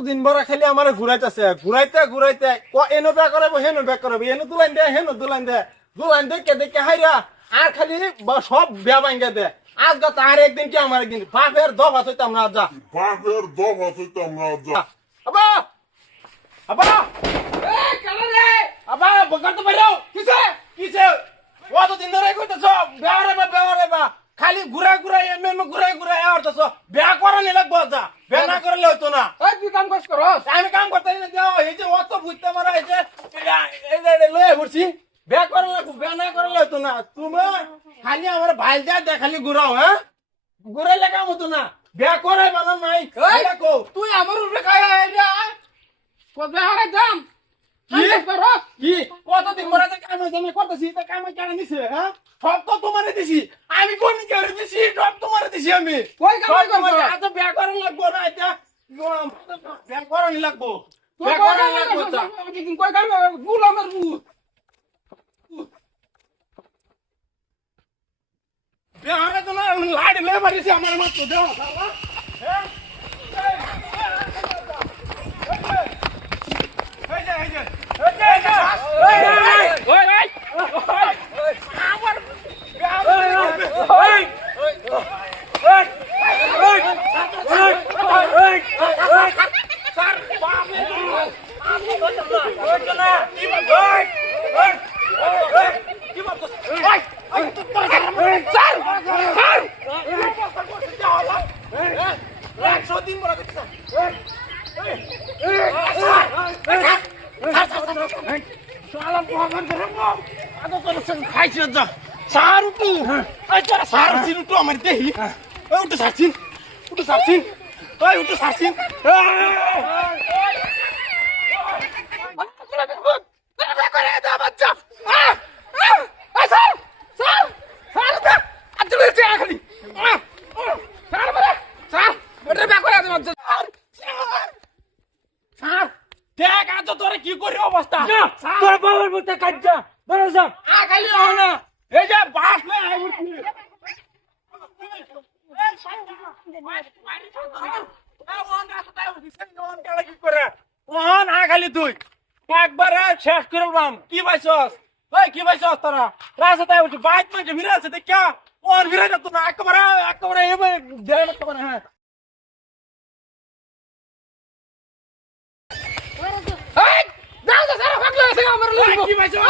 দিন ভরা খালি আমার ঘুরাইতেছে ঘুরাইতে ঘুরাইতে এনো ব্যাক করাবো হেনো ব্যাক করাবো এনো দুলাইন দে হেনো দুলাইন দেখে দেখে হাইরা আর খালি সব বিয়া ভাঙ্গা দে আজ গত আর একদিন কি আমার একদিন বাপের দফা হইতাম না যা আবা আবা আবা বকার তো বাইরাও কিসে কতদিন ধরে কইতেছ বেয়ারে বা খালি ঘুরাই ঘুরাই এমএম ঘুরাই আরতেছ বিয়া করানি লাগবো যা বিয়া না করলে হইতো না ওই তুই কাম করস আমি কাম করতে না দাও এই যে অত বুঝতে মারা এই যে লয়ে ঘুরছি বিয়া করালে লাগবো বিয়া না করলে হইতো না তুমি খালি আমার ভাই যা দে খালি ঘুরাও হ্যাঁ ঘুরাইলে কাম হতো না বিয়া করাই বানা নাই দেখো তুই আমার উপরে খাই কবে হারে দাম কি কতদিন মরা কাম হয়েছে আমি করতেছি তা কাম কেন নিছে হ্যাঁ সব তো তোমারে দিছি আমি কোন কেড়ে দিছি সব তোমারে দিছি আমি কই কাম করছ এত বিয়া করার লাগবো না এটা বিয়া করানি লাগবো তুই বিয়া কই করানি কাম লাগবো তা। করছ কই কাম গুল আমার বিয়া হারে তো না লাড়ি লে মারিছি আমার মত তো দেও শালা হ্যাঁ কি করি অবস্থা তোর বাবার মধ্যে কাজ্জা বড় যা খালি না এই যে বাস না খালি তুই একবারে শেষ করলাম কি পাইছস কি পাইছস তারা রাস্তায় উঠি বাইক মানে ভিড়ে আছে দেখা ওর ভিড়ে যেত না একেবারে হ্যাঁ কি পাইছস